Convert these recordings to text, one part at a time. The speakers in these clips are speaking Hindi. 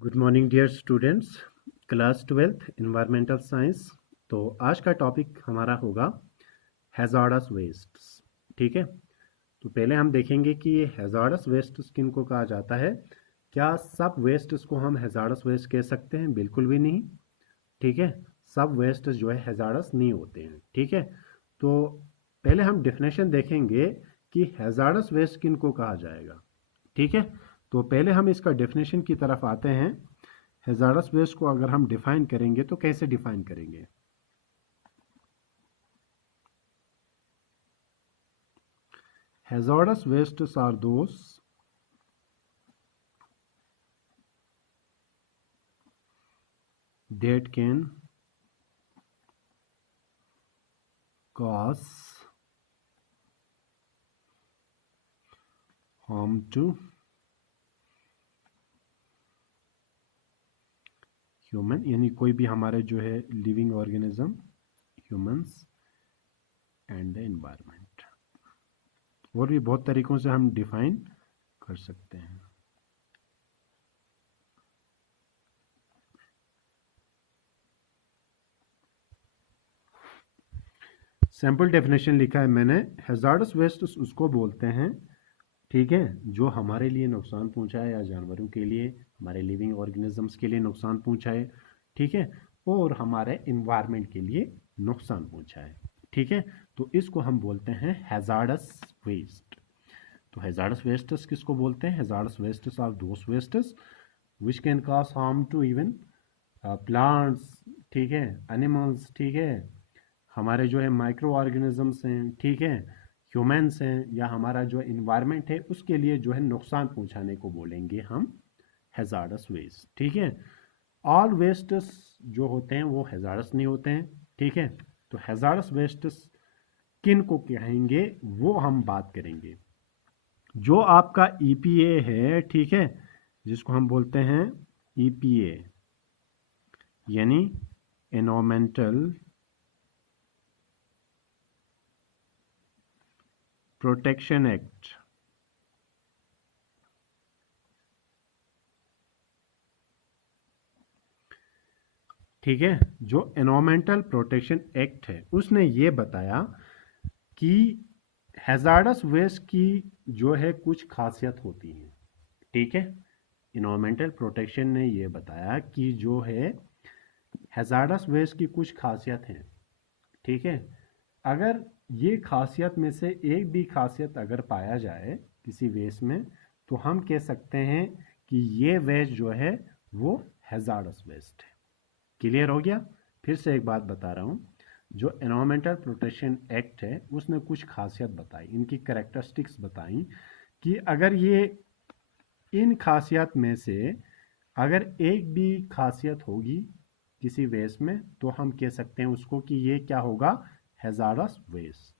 Good morning dear students, class 12th environmental science. तो आज का टॉपिक हमारा होगा हैजार्डस वेस्ट्स। ठीक है, तो पहले हम देखेंगे कि ये हैजार्डस वेस्ट्स किन को कहा जाता है। क्या सब वेस्ट्स को हम हैजार्डस वेस्ट कह सकते हैं? बिल्कुल भी नहीं। ठीक है, सब वेस्ट जो है हैजार्डस नहीं होते हैं। ठीक है, तो पहले हम डेफिनेशन देखेंगे कि हैजार्डस वेस्ट किन को कहा जाएगा। ठीक है, तो पहले हम इसका डेफिनेशन की तरफ आते हैं। हैजार्डस वेस्ट को अगर हम डिफाइन करेंगे तो कैसे डिफाइन करेंगे? Hazardous wastes are those that can cause harm to human, यानी कोई भी हमारे जो है living organism, humans and the environment. और भी बहुत तरीकों से हम डिफाइन कर सकते हैं। सैम्पल डेफिनेशन लिखा है मैंने। हैजार्डस वेस्ट उसको बोलते हैं, ठीक है, जो हमारे लिए नुकसान पहुंचाए या जानवरों के लिए, हमारे लिविंग ऑर्गेनिजम्स के लिए नुकसान पहुंचाए। ठीक है, और हमारे इन्वायरमेंट के लिए नुकसान पहुंचाए। ठीक है, तो इसको हम बोलते हैं हैजार्डस वेस्ट। तो हैजार्डस वेस्ट्स किसको बोलते हैं? Hazardous wastes are those wastes which can cause harm to even plants, ठीक है, एनिमल्स, ठीक है, हमारे जो है माइक्रो ऑर्गेनिजम्स हैं, ठीक है, ह्यूमंस हैं, या हमारा जो इन्वायरमेंट है उसके लिए जो है नुकसान पहुंचाने को बोलेंगे हम हैजार्डस वेस्ट। ठीक है, ऑल वेस्ट्स जो होते हैं वो हैजार्डस नहीं होते हैं। ठीक है, तो हैजार्डस वेस्ट्स किन को कहेंगे वो हम बात करेंगे। जो आपका ईपीए है, ठीक है, जिसको हम बोलते हैं ईपीए यानी एनवायरमेंटल प्रोटेक्शन एक्ट, ठीक है, जो एनवायरमेंटल प्रोटेक्शन एक्ट है उसने ये बताया कि हैजार्डस वेस्ट की जो है कुछ खासियत होती है। ठीक है, एनवायरमेंटल प्रोटेक्शन ने ये बताया कि जो है हैजार्डस वेस्ट की कुछ खासियत हैं। ठीक है, अगर ये खासियत में से एक भी खासियत अगर पाया जाए किसी वेस्ट में तो हम कह सकते हैं कि ये वेस्ट जो है वो हैजार्डस वेस्ट है। क्लियर हो गया? फिर से एक बात बता रहा हूँ, जो एनवायरमेंटल प्रोटेक्शन एक्ट है उसने कुछ खासियत बताई, इनकी कैरेक्टरिस्टिक्स बताई कि अगर ये इन खासियत में से अगर एक भी खासियत होगी किसी वेस्ट में तो हम कह सकते हैं उसको कि ये क्या होगा, हैजार्डस वेस्ट।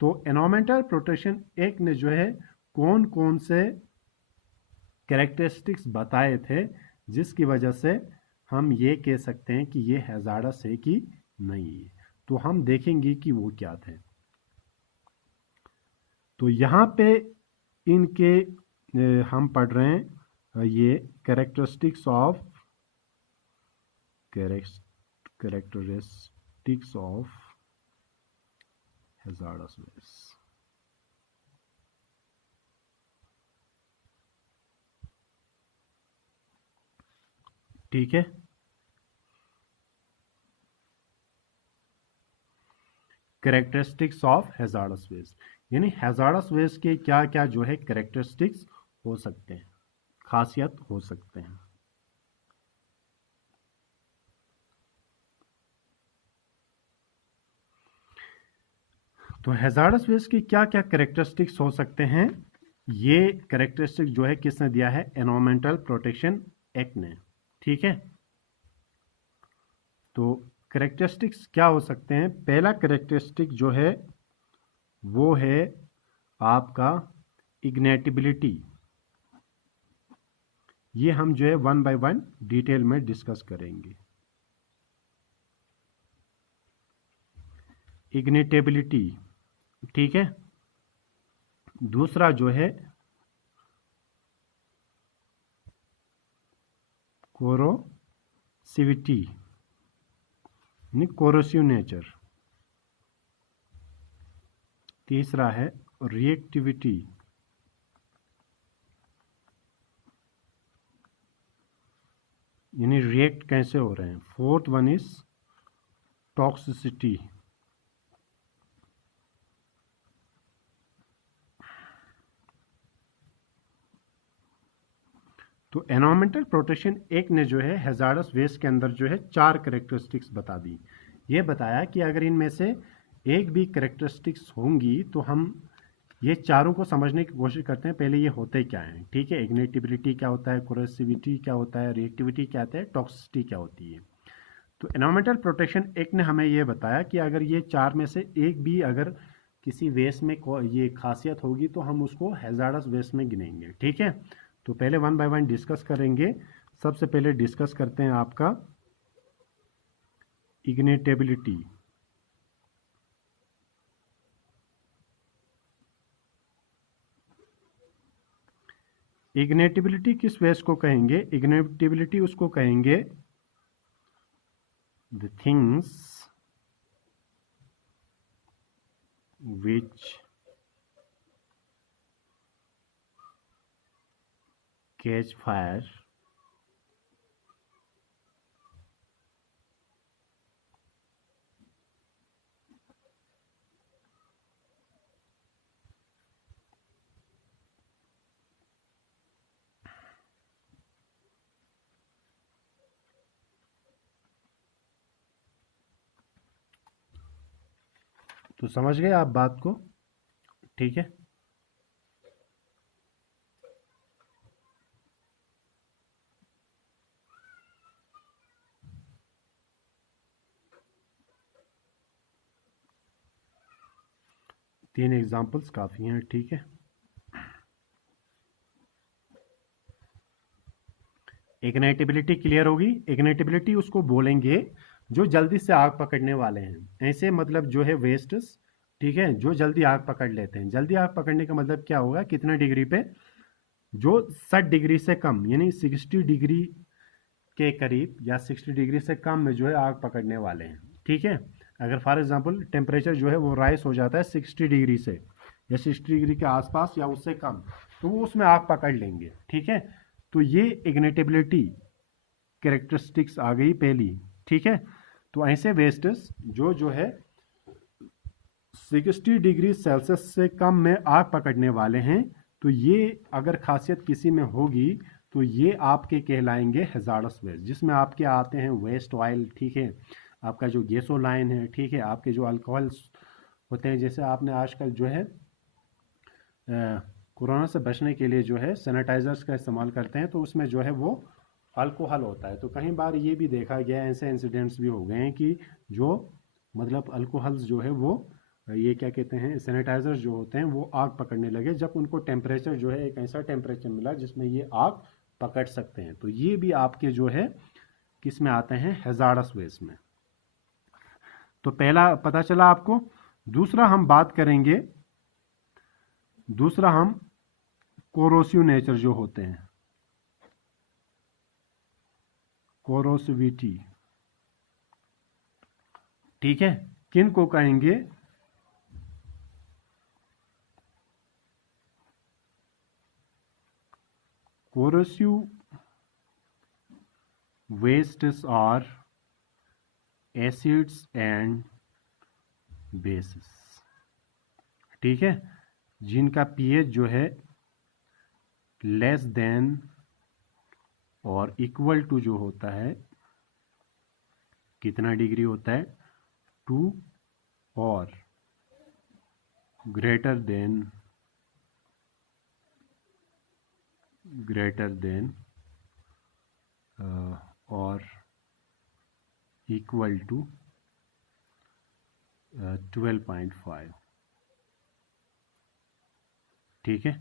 तो एनवायरमेंटल प्रोटेक्शन एक्ट ने जो है कौन कौन से कैरेक्टरिस्टिक्स बताए थे जिसकी वजह से हम ये कह सकते हैं कि ये हैजार्डस है कि नहीं है, तो हम देखेंगे कि वो क्या थे। तो यहाँ पे इनके हम पढ़ रहे हैं ये कैरेक्टरिस्टिक्स ऑफ हैजार्डस वेस्ट। ठीक है, कैरेक्टरिस्टिक्स ऑफ हैजार्डस वेस्ट यानी हैजार्डस वेस्ट के क्या क्या जो है कैरेक्टरिस्टिक्स हो सकते हैं, खासियत हो सकते हैं। तो हैजार्डस वेस्ट की क्या क्या कैरेक्टरिस्टिक्स हो सकते हैं, ये कैरेक्टरिस्टिक जो है किसने दिया है? एनवायरमेंटल प्रोटेक्शन एक्ट ने। ठीक है, तो कैरेक्टरिस्टिक्स क्या हो सकते हैं? पहला कैरेक्टरिस्टिक जो है वो है आपका इग्नेटिबिलिटी। ये हम जो है वन बाय वन डिटेल में डिस्कस करेंगे। इग्नेटेबिलिटी, ठीक है, दूसरा जो है कोरोसिविटी यानी कोरोसिव नेचर। तीसरा है रिएक्टिविटी यानी रिएक्ट कैसे हो रहे हैं। Fourth one is toxicity. तो एनवायरमेंटल प्रोटेक्शन एक्ट ने जो है हैजार्डस वेस्ट के अंदर जो है 4 कैरेक्टरिस्टिक्स बता दी। ये बताया कि अगर इनमें से एक भी कैरेक्टरिस्टिक्स होंगी तो हम ये चारों को समझने की कोशिश करते हैं। पहले ये होते क्या हैं, ठीक है। इग्निटिबिलिटी क्या होता है, कोरोसिविटी क्या होता है, रिएक्टिविटी क्या होता है, टॉक्सिसिटी क्या होती है। तो एनवायरमेंटल प्रोटेक्शन एक्ट ने हमें ये बताया कि अगर ये 4 में से एक भी अगर किसी वेस्ट में ये खासियत होगी तो हम उसको हैजार्डस वेस्ट में गिनेंगे, ठीक है। तो पहले वन बाय वन डिस्कस करेंगे। सबसे पहले डिस्कस करते हैं आपका इग्निटेबिलिटी। इग्निटेबिलिटी किस वेस्ट को कहेंगे? इग्निटेबिलिटी उसको कहेंगे the things which catch fire तो समझ गए आप बात को, ठीक है। तीन एग्जांपल्स काफ़ी हैं, ठीक है। इग्नाइटेबिलिटी क्लियर होगी। इग्नाइटेबिलिटी उसको बोलेंगे जो जल्दी से आग पकड़ने वाले हैं। ऐसे मतलब जो है वेस्ट्स, ठीक है, जो जल्दी आग पकड़ लेते हैं। जल्दी आग पकड़ने का मतलब क्या होगा, कितना डिग्री पे, जो 60 डिग्री से कम यानी 60 डिग्री के करीब या 60 डिग्री से कम में जो है आग पकड़ने वाले हैं, ठीक है। अगर फॉर एग्जांपल टेम्परेचर जो है वो राइज हो जाता है 60 डिग्री से या 60 डिग्री के आसपास या उससे कम, तो वो उसमें आग पकड़ लेंगे, ठीक है। तो ये इग्निटेबिलिटी कैरेक्टरिस्टिक्स आ गई पहली, ठीक है। तो ऐसे वेस्ट्स जो है 60 डिग्री सेल्सियस से कम में आग पकड़ने वाले हैं, तो ये अगर खासियत किसी में होगी तो ये आपके कहलाएंगे हैजार्डस वेस्ट, जिसमें आपके आते हैं वेस्ट ऑयल, ठीक है, आपका जो गैसोलाइन है, ठीक है, आपके जो अल्कोहल्स होते हैं, जैसे आपने आजकल जो है कोरोना से बचने के लिए जो है सैनिटाइजर्स का इस्तेमाल करते हैं, तो उसमें जो है वो अल्कोहल होता है। तो कई बार ये भी देखा गया है, ऐसे इंसिडेंट्स भी हो गए हैं कि जो मतलब अल्कोहल्स जो है वो ये क्या कहते हैं सैनिटाइजर्स जो होते हैं वो आग पकड़ने लगे, जब उनको टेम्परेचर जो है एक ऐसा टेम्परेचर मिला जिसमें ये आग पकड़ सकते हैं। तो ये भी आपके जो है किस में आते हैं, हैजार्डस वेस्ट में। तो पहला पता चला आपको। दूसरा हम बात करेंगे, दूसरा हम कोरोसिव नेचर जो होते हैं, कोरोसिविटी, ठीक है, किन को कहेंगे? Corrosive wastes are acids and bases, ठीक है, जिनका pH जो है लेस देन और इक्वल टू जो होता है, कितना डिग्री होता है, 2 और ग्रेटर देन और इक्वल टू 12.5, ठीक है।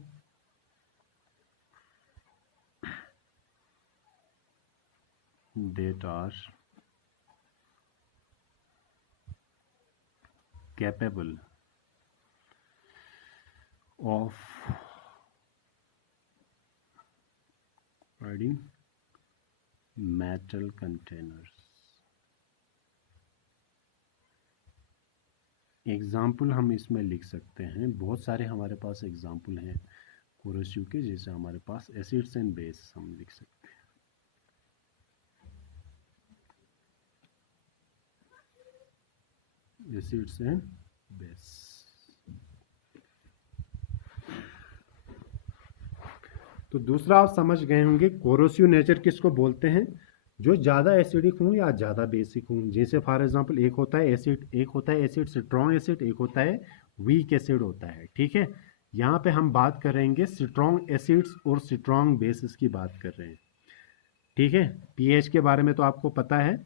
that are capable of providing metal containers. Example हम इसमें लिख सकते हैं, बहुत सारे हमारे पास एग्जाम्पल हैं कोरोसिव के, जैसे हमारे पास एसिड्स एंड बेस हम लिख सकते हैं, एसिड्स एंड बेस। तो दूसरा आप समझ गए होंगे कोरोसिव नेचर किसको बोलते हैं, जो ज़्यादा एसिडिक हूँ या ज़्यादा बेसिक हूँ। जैसे फॉर एग्जांपल एक होता है एसिड, एक होता है एसिड स्ट्रॉन्ग एसिड, एक होता है वीक एसिड होता है, ठीक है। यहाँ पे हम बात करेंगे स्ट्रॉन्ग एसिड्स और स्ट्रॉन्ग बेसिस की बात कर रहे हैं, ठीक है। पीएच के बारे में तो आपको पता है,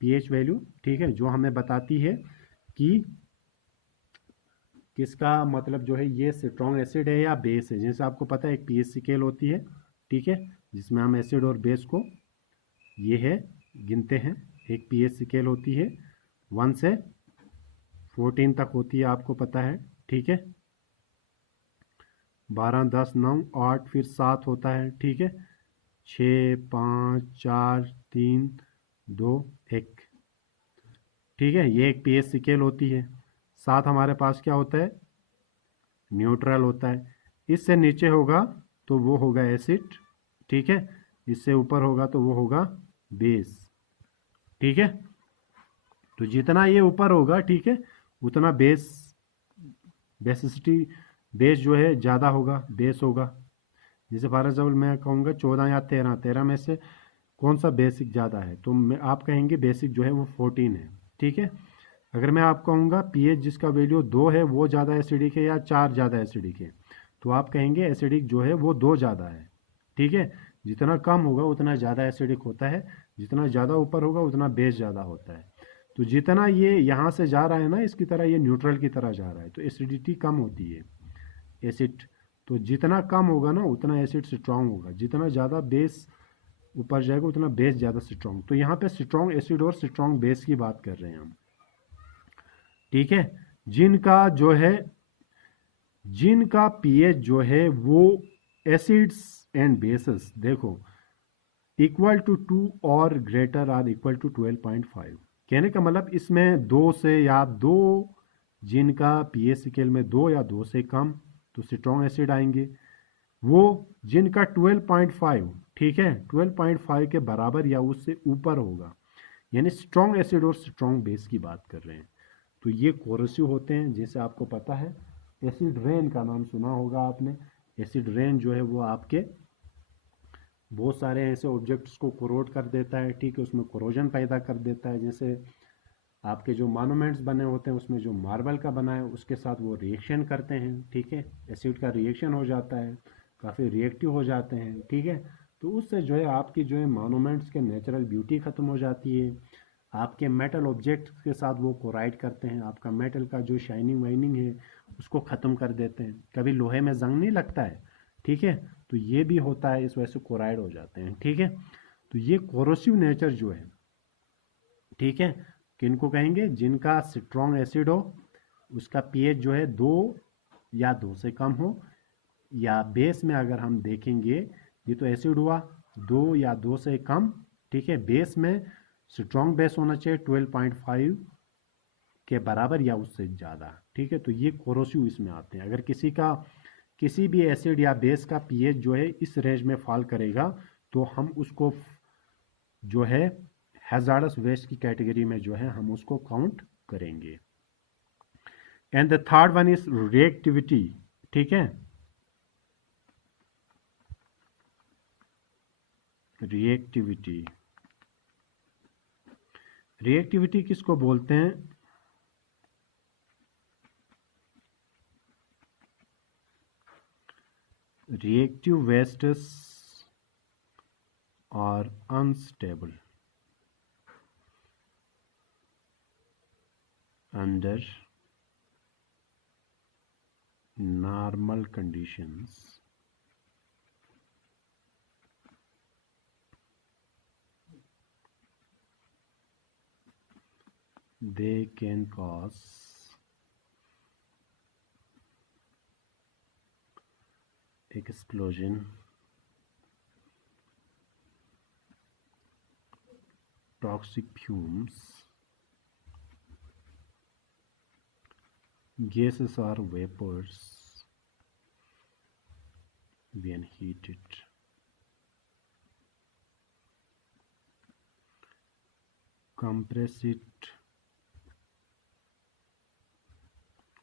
पीएच वैल्यू, ठीक है, जो हमें बताती है कि किसका मतलब जो है ये स्ट्रॉन्ग एसिड है या बेस है। जैसे आपको पता है एक पीएच स्केल होती है, ठीक है, जिसमें हम एसिड और बेस को ये है गिनते हैं। एक पीएच स्केल होती है 1 से 14 तक होती है, आपको पता है, ठीक है। 12, 10, 9, 8, फिर 7 होता है, ठीक है। 6, 5, 4, 3, 2, 1, ठीक है, ये एक पीएच स्केल होती है। साथ हमारे पास क्या होता है, न्यूट्रल होता है। इससे नीचे होगा तो वो होगा एसिड, ठीक है। इससे ऊपर होगा तो वो होगा बेस, ठीक है। तो जितना ये ऊपर होगा, ठीक है, उतना बेसिसिटी, बेस जो है ज़्यादा होगा, बेस होगा। जैसे फॉर एग्जाम्पल मैं कहूँगा 14 या 13, 13 में से कौन सा बेसिक ज़्यादा है, तो मैं आप कहेंगे बेसिक जो है वो 14 है, ठीक है। अगर मैं आप कहूँगा पीएच जिसका वैल्यू 2 है वो ज़्यादा एसिडिक है या 4 ज़्यादा एसिडिक है, तो आप कहेंगे एसिडिक जो है वो 2 ज़्यादा है, ठीक है। जितना कम होगा उतना ज़्यादा एसिडिक होता है, जितना ज़्यादा ऊपर होगा उतना बेस ज़्यादा होता है। तो जितना ये यहाँ से जा रहा है ना, इसकी तरह ये न्यूट्रल की तरह जा रहा है, तो एसिडिटी कम होती है, एसिड। तो जितना कम होगा ना उतना एसिड स्ट्रांग होगा, जितना ज़्यादा बेस ऊपर जाएगा उतना बेस ज़्यादा स्ट्रांग। तो यहाँ पे स्ट्रांग एसिड और स्ट्रांग बेस की बात कर रहे हैं हम, ठीक है। जिनका जो है, जिनका पीएच जो है वो एसिड्स एंड बेसिस देखो इक्वल टू 2 और ग्रेटर आर इक्वल टू 12.5, कहने का मतलब इसमें 2 से या 2, जिनका पीएच स्केल में 2 या 2 से कम तो स्ट्रॉन्ग एसिड आएंगे। वो जिनका 12.5, ठीक है, 12.5 के बराबर या उससे ऊपर होगा, यानी स्ट्रॉन्ग एसिड और स्ट्रॉन्ग बेस की बात कर रहे हैं, तो ये कोरोसिव होते हैं। जैसे आपको पता है एसिड रेन का नाम सुना होगा आपने। एसिड रेन जो है वो आपके बहुत सारे ऐसे ऑब्जेक्ट्स को कोरोड कर देता है, ठीक है, उसमें कोरोजन पैदा कर देता है। जैसे आपके जो मॉन्यूमेंट्स बने होते हैं उसमें जो मार्बल का बना है उसके साथ वो रिएक्शन करते हैं, ठीक है, एसिड का रिएक्शन हो जाता है, काफ़ी रिएक्टिव हो जाते हैं, ठीक है। तो उससे जो है आपकी जो है मॉन्यूमेंट्स के नेचुरल ब्यूटी ख़त्म हो जाती है। आपके मेटल ऑब्जेक्ट्स के साथ वो कोराइड करते हैं, आपका मेटल का जो शाइनिंग वाइनिंग है उसको ख़त्म कर देते हैं। कभी लोहे में जंग नहीं लगता है, ठीक है, तो ये भी होता है, इस वजह से कोराइड हो जाते हैं, ठीक है। तो ये कोरोसिव नेचर जो है, ठीक है, किनको कहेंगे, जिनका स्ट्रॉन्ग एसिड हो, उसका पीएच जो है 2 या 2 से कम हो, या बेस में अगर हम देखेंगे ये तो एसिड हुआ 2 या 2 से कम, ठीक है। बेस में स्ट्रॉन्ग बेस होना चाहिए 12.5 के बराबर या उससे ज़्यादा, ठीक है। तो ये कोरोसिव इसमें आते हैं। अगर किसी का किसी भी एसिड या बेस का पीएच जो है इस रेंज में फॉल करेगा तो हम उसको जो है हैजार्डस वेस्ट की कैटेगरी में जो है हम उसको काउंट करेंगे। And the third one is reactivity, ठीक है, रिएक्टिविटी। रिएक्टिविटी किसको बोलते हैं, रिएक्टिव वेस्ट्स और unstable under normal conditions. They can cause explosion toxic fumes, gases or vapors when heated. Compress it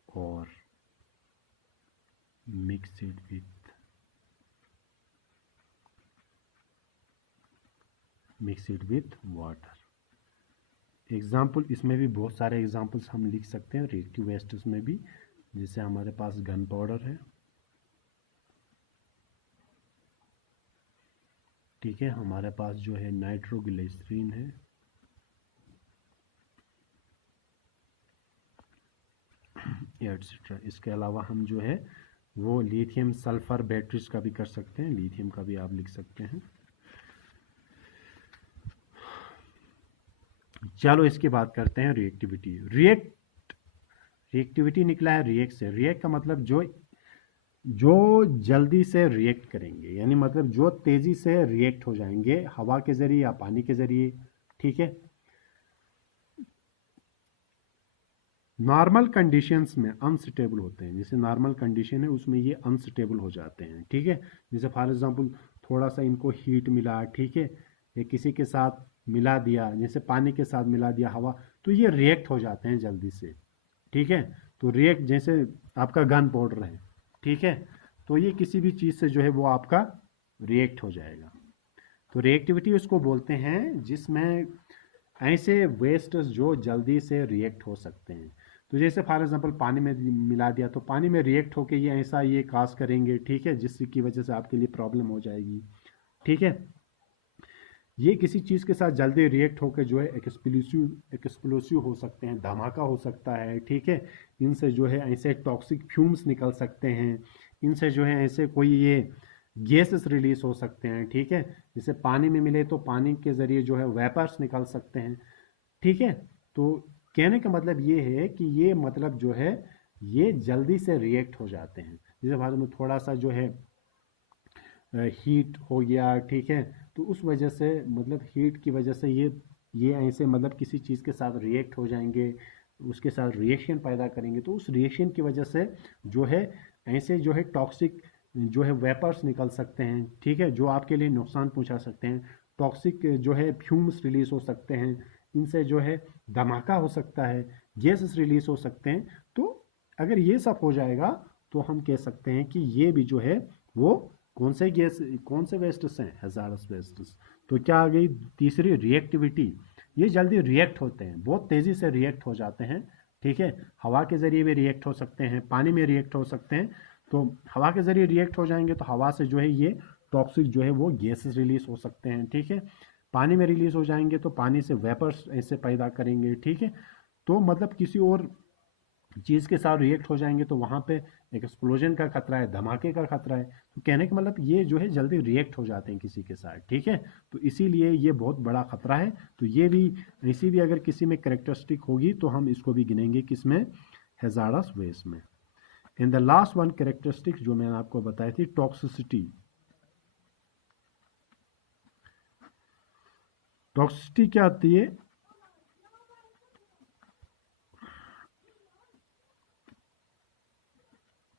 or mix it with water. Example इसमें भी बहुत सारे एग्जाम्पल्स हम लिख सकते हैं रिएक्टिव वेस्ट्स में भी, जैसे हमारे पास गन पाउडर है, ठीक है, हमारे पास जो है नाइट्रोग्लिसरीन है, एटसेट्रा। इसके अलावा हम जो है वो लिथियम सल्फर बैटरीज का भी कर सकते हैं, लिथियम का भी आप लिख सकते हैं। चलो इसकी बात करते हैं रिएक्टिविटी। रिएक्टिविटी निकला है रिएक्ट से। रिएक्ट का मतलब जो जल्दी से रिएक्ट करेंगे, यानी मतलब जो तेजी से रिएक्ट हो जाएंगे हवा के जरिए या पानी के जरिए, ठीक है। नॉर्मल कंडीशंस में अनस्टेबल होते हैं, जैसे नॉर्मल कंडीशन है उसमें ये अनस्टेबल हो जाते हैं, ठीक है। जैसे फॉर एग्जांपल थोड़ा सा इनको हीट मिला, ठीक है, या किसी के साथ मिला दिया, जैसे पानी के साथ मिला दिया हवा, तो ये रिएक्ट हो जाते हैं जल्दी से, ठीक है। तो रिएक्ट जैसे आपका गन पाउडर है, ठीक है, तो ये किसी भी चीज़ से जो है वो आपका रिएक्ट हो जाएगा। तो रिएक्टिविटी उसको बोलते हैं जिसमें ऐसे वेस्ट जो जल्दी से रिएक्ट हो सकते हैं। तो जैसे फॉर एग्जांपल पानी में मिला दिया तो पानी में रिएक्ट होके ये ऐसा ये काज करेंगे, ठीक है, जिसकी वजह से आपके लिए प्रॉब्लम हो जाएगी, ठीक है। ये किसी चीज़ के साथ जल्दी रिएक्ट होकर जो है एक्सप्लोसिव हो सकते हैं, धमाका हो सकता है, ठीक है। इनसे जो है ऐसे टॉक्सिक फ्यूम्स निकल सकते हैं, इनसे जो है ऐसे कोई ये गैसेस रिलीज हो सकते हैं, ठीक है। जैसे पानी में मिले तो पानी के ज़रिए जो है वेपर्स निकल सकते हैं, ठीक है। तो कहने का मतलब ये है कि ये मतलब जो है ये जल्दी से रिएक्ट हो जाते हैं। जैसे बाद में थोड़ा सा जो है हीट हो गया, ठीक है, तो उस वजह से मतलब हीट की वजह से ये ऐसे मतलब किसी चीज़ के साथ रिएक्ट हो जाएंगे, उसके साथ रिएक्शन पैदा करेंगे, तो उस रिएक्शन की वजह से जो है ऐसे जो है टॉक्सिक जो है वेपर्स निकल सकते हैं, ठीक है, जो आपके लिए नुकसान पहुंचा सकते हैं। टॉक्सिक जो है फ्यूम्स रिलीज हो सकते हैं, इनसे जो है धमाका हो सकता है, गैसेस रिलीज हो सकते हैं। तो अगर ये सब हो जाएगा तो हम कह सकते हैं कि ये भी जो है वो कौन से वेस्ट्स हैं, हैजार्डस वेस्ट्स। तो क्या आ गई तीसरी रिएक्टिविटी। ये जल्दी रिएक्ट होते हैं, बहुत तेज़ी से रिएक्ट हो जाते हैं, ठीक है। हवा के ज़रिए भी रिएक्ट हो सकते हैं, पानी में रिएक्ट हो सकते हैं। तो हवा के ज़रिए रिएक्ट हो जाएंगे तो हवा से जो है ये टॉक्सिक जो है वो गैसेस रिलीज हो सकते हैं, ठीक है। पानी में रिलीज हो जाएंगे तो पानी से वेपर्स ऐसे पैदा करेंगे, ठीक है। तो मतलब किसी और चीज़ के साथ रिएक्ट हो जाएंगे तो वहाँ पे एक्सप्लोजन का खतरा है, धमाके का खतरा है। तो कहने का मतलब ये जो है जल्दी रिएक्ट हो जाते हैं किसी के साथ, ठीक है। तो इसीलिए ये बहुत बड़ा खतरा है। तो ये भी ऐसी भी अगर किसी में करेक्टरिस्टिक होगी तो हम इसको भी गिनेंगे किसमें, हैजार्डस वेस्ट में। And the last one characteristic जो मैंने आपको बताई थी, टॉक्सिसिटी। टॉक्सिसिटी क्या आती है,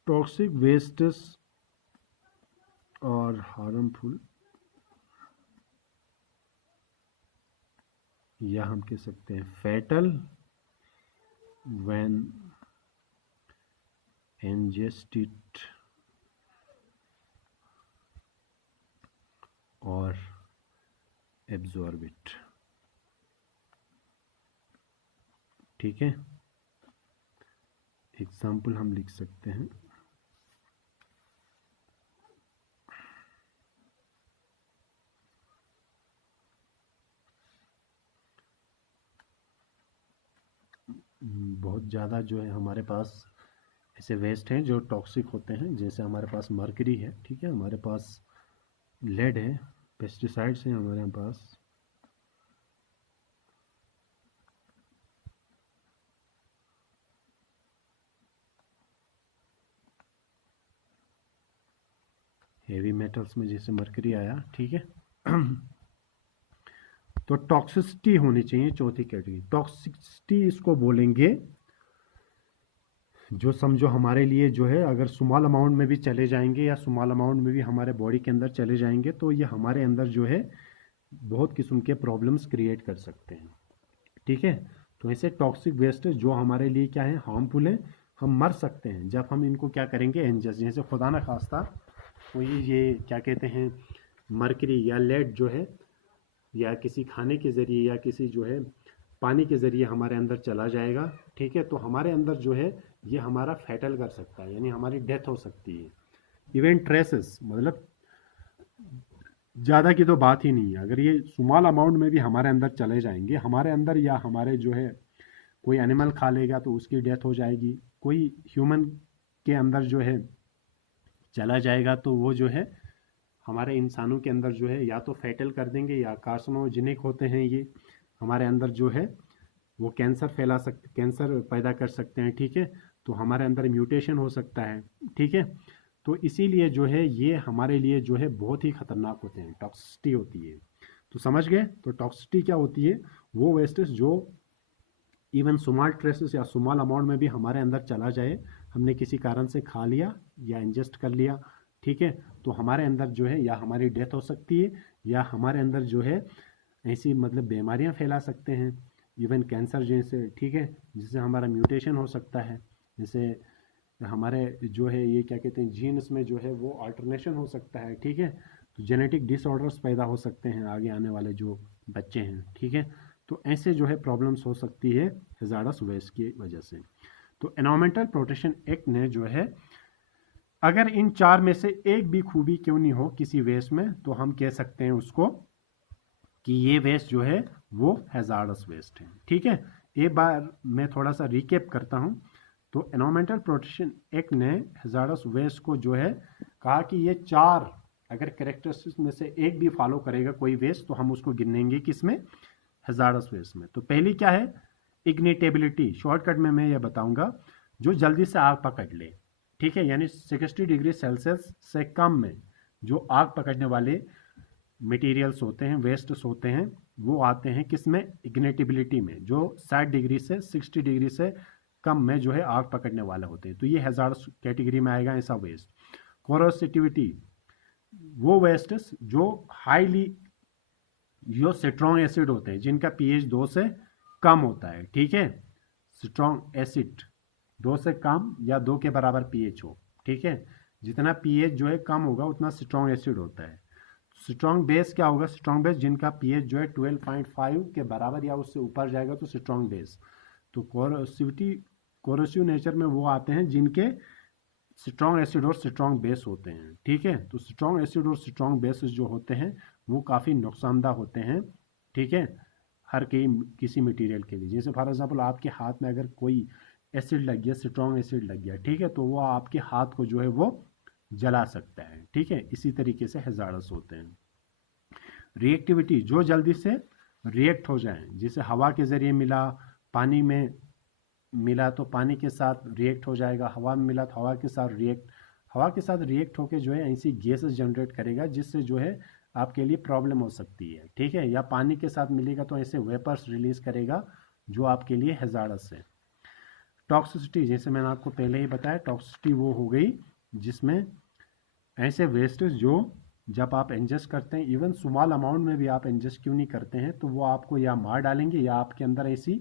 टॉक्सिक वेस्ट्स और हार्मफुल, या हम कह सकते हैं फैटल व्हेन ingested और absorb it, ठीक है। एग्जाम्पल हम लिख सकते हैं, बहुत ज़्यादा जो है हमारे पास ऐसे वेस्ट हैं जो टॉक्सिक होते हैं। जैसे हमारे पास मर्करी है, ठीक है, हमारे पास लेड है, पेस्टिसाइड्स हैं हमारे पास, हेवी मेटल्स में जैसे मर्करी आया, ठीक है। तो टॉक्सिसिटी होनी चाहिए चौथी कैटेगरी। टॉक्सिसिटी इसको बोलेंगे जो समझो हमारे लिए जो है अगर स्मॉल अमाउंट में भी चले जाएंगे या स्मॉल अमाउंट में भी हमारे बॉडी के अंदर चले जाएंगे तो ये हमारे अंदर जो है बहुत किस्म के प्रॉब्लम्स क्रिएट कर सकते हैं। ठीक है, तो ऐसे टॉक्सिक वेस्ट जो हमारे लिए क्या है, हार्मफुल है, हम मर सकते हैं जब हम इनको क्या करेंगे, इंजेस्ट। जैसे खुदा न खास्ता कोई ये क्या कहते हैं मरकरी या लेड जो है या किसी खाने के ज़रिए या किसी जो है पानी के ज़रिए हमारे अंदर चला जाएगा, ठीक है, तो हमारे अंदर जो है ये हमारा फैटल कर सकता है, यानी हमारी डेथ हो सकती है। इवन ट्रेसेस मतलब ज़्यादा की तो बात ही नहीं है, अगर ये स्मॉल अमाउंट में भी हमारे अंदर चले जाएंगे, हमारे अंदर या हमारे जो है कोई एनिमल खा लेगा तो उसकी डेथ हो जाएगी, कोई ह्यूमन के अंदर जो है चला जाएगा तो वो जो है हमारे इंसानों के अंदर जो है या तो फैटल कर देंगे या कार्सिनोजेनिक होते हैं, ये हमारे अंदर जो है वो कैंसर पैदा कर सकते हैं। ठीक है, तो हमारे अंदर म्यूटेशन हो सकता है। ठीक है, तो इसीलिए जो है ये हमारे लिए जो है बहुत ही खतरनाक होते हैं, टॉक्सिसिटी होती है। तो समझ गए, तो टॉक्सिसिटी क्या होती है, वो वेस्टेज जो इवन स्मॉल ट्रेसेस या स्मॉल अमाउंट में भी हमारे अंदर चला जाए, हमने किसी कारण से खा लिया या इंजेस्ट कर लिया, ठीक है, तो हमारे अंदर जो है या हमारी डेथ हो सकती है या हमारे अंदर जो है ऐसी मतलब बीमारियां फैला सकते हैं, इवन कैंसर जैसे, ठीक है, जिससे हमारा म्यूटेशन हो सकता है, जैसे हमारे जो है ये क्या कहते हैं जीन्स में जो है वो अल्टरनेशन हो सकता है। ठीक है, तो जेनेटिक डिसऑर्डर्स पैदा हो सकते हैं आगे आने वाले जो बच्चे हैं। ठीक है, तो ऐसे जो है प्रॉब्लम्स हो सकती है हैजार्डस वेस्ट की वजह से। तो एनवायरमेंटल प्रोटेक्शन एक्ट ने जो है अगर इन चार में से एक भी खूबी क्यों नहीं हो किसी वेस्ट में, तो हम कह सकते हैं उसको कि ये वेस्ट जो है वो हैजार्डस वेस्ट है। ठीक है, एक बार मैं थोड़ा सा रिकेप करता हूँ। तो एनवायरमेंटल प्रोटेक्शन एक्ट ने हैजार्डस वेस्ट को जो है कहा कि ये चार अगर कैरेक्टरिस्टिक्स में से एक भी फॉलो करेगा कोई वेस्ट तो हम उसको गिनेंगे किसमें, हैजार्डस वेस्ट में। तो पहली क्या है, इग्निटेबिलिटी, शॉर्टकट में मैं ये बताऊंगा, जो जल्दी से आग पकड़ ले। ठीक है, यानी 60 डिग्री सेल्सियस से कम में जो आग पकड़ने वाले मटेरियल्स होते हैं, वेस्ट्स होते हैं, वो आते हैं किसमें, इग्निटेबिलिटी में, जो 60 डिग्री से 60 डिग्री से कम में जो है आग पकड़ने वाले होते हैं, तो ये हैजार्डस कैटेगरी में आएगा ऐसा वेस्ट। कोरोसिटिविटी, वो वेस्ट्स जो हाईली जो स्ट्रॉन्ग एसिड होते हैं जिनका पीएच 2 से कम होता है। ठीक है, स्ट्रॉन्ग एसिड 2 से कम या 2 के बराबर पीएच हो। ठीक है, जितना पीएच जो है कम होगा उतना स्ट्रॉन्ग एसिड होता है। स्ट्रॉन्ग बेस क्या होगा, स्ट्रॉन्ग बेस जिनका पीएच जो है 12.5 के बराबर या उससे ऊपर जाएगा तो स्ट्रॉन्ग बेस। तो कोरोसिव नेचर में वो आते हैं जिनके स्ट्रॉन्ग एसिड और स्ट्रॉन्ग बेस होते हैं। ठीक है, तो स्ट्रॉन्ग एसिड और स्ट्रॉन्ग बेस जो होते हैं वो काफ़ी नुकसानदाह होते हैं। ठीक है, हर किसी मटेरियल के लिए, जैसे फॉर एग्जांपल आपके हाथ में अगर कोई एसिड लग गया, स्ट्रॉन्ग एसिड लग गया, ठीक है, तो वो आपके हाथ को जो है वो जला सकता है। ठीक है, इसी तरीके से हैजार्डस होते हैं। रिएक्टिविटी, जो जल्दी से रिएक्ट हो जाए, जैसे हवा के ज़रिए मिला, पानी में मिला तो पानी के साथ रिएक्ट हो जाएगा, हवा में मिला तो हवा के साथ रिएक्ट होकर जो है ऐसी गैसेस जनरेट करेगा जिससे जो है आपके लिए प्रॉब्लम हो सकती है। ठीक है, या पानी के साथ मिलेगा तो ऐसे वेपर्स रिलीज करेगा जो आपके लिए हैजार्डस है। टॉक्सिसिटी, जैसे मैंने आपको पहले ही बताया, टॉक्सिसिटी वो हो गई जिसमें ऐसे वेस्टेज जो जब आप इंजेस्ट करते हैं, इवन स्मॉल अमाउंट में भी आप इंजेस्ट क्यों नहीं करते हैं, तो वो आपको या मार डालेंगे या आपके अंदर ऐसी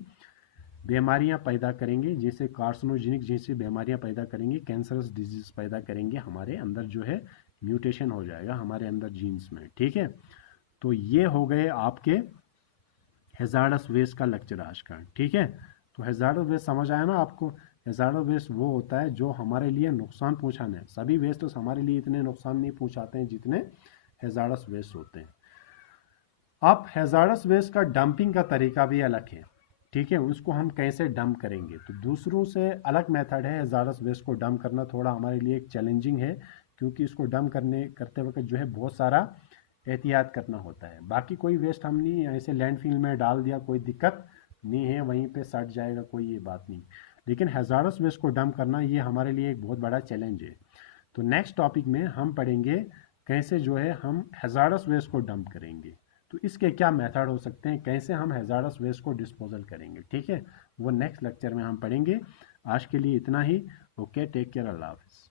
बीमारियां पैदा करेंगे, जैसे कार्सिनोजेनिक जैसी बीमारियां पैदा करेंगे, कैंसरस डिजीज पैदा करेंगे, हमारे अंदर जो है म्यूटेशन हो जाएगा हमारे अंदर जीन्स में। ठीक है, तो ये हो गए आपके हैजार्डस वेस्ट का लेक्चर आज का। ठीक है, तो हैजार्डस वेस्ट समझ आया ना आपको। हैजार्डस वेस्ट वो होता है जो हमारे लिए नुकसान पहुंचाने हैं, सभी वेस्ट हमारे लिए इतने नुकसान नहीं पहुंचाते हैं जितने हैजार्डस वेस्ट होते हैं। अब हैजार्डस वेस्ट का डंपिंग का तरीका भी अलग है। ठीक है, उसको हम कैसे डंप करेंगे, तो दूसरों से अलग मेथड है हैजार्डस वेस्ट को डंप करना, थोड़ा हमारे लिए एक चैलेंजिंग है क्योंकि इसको डंप करते वक्त जो है बहुत सारा एहतियात करना होता है। बाकी कोई वेस्ट हम नहीं ऐसे लैंडफिल में डाल दिया, कोई दिक्कत नहीं है, वहीं पे सट जाएगा, कोई ये बात नहीं। लेकिन हैजार्डस वेस्ट को डंप करना ये हमारे लिए एक बहुत बड़ा चैलेंज है। तो नेक्स्ट टॉपिक में हम पढ़ेंगे कैसे जो है हम हैजार्डस वेस्ट को डंप करेंगे। तो इसके क्या मेथड हो सकते हैं, कैसे हम हैजार्डस वेस्ट को डिस्पोजल करेंगे, ठीक है, वो नेक्स्ट लेक्चर में हम पढ़ेंगे। आज के लिए इतना ही। ओके, टेक केयर, अल्लाह हाफिज़।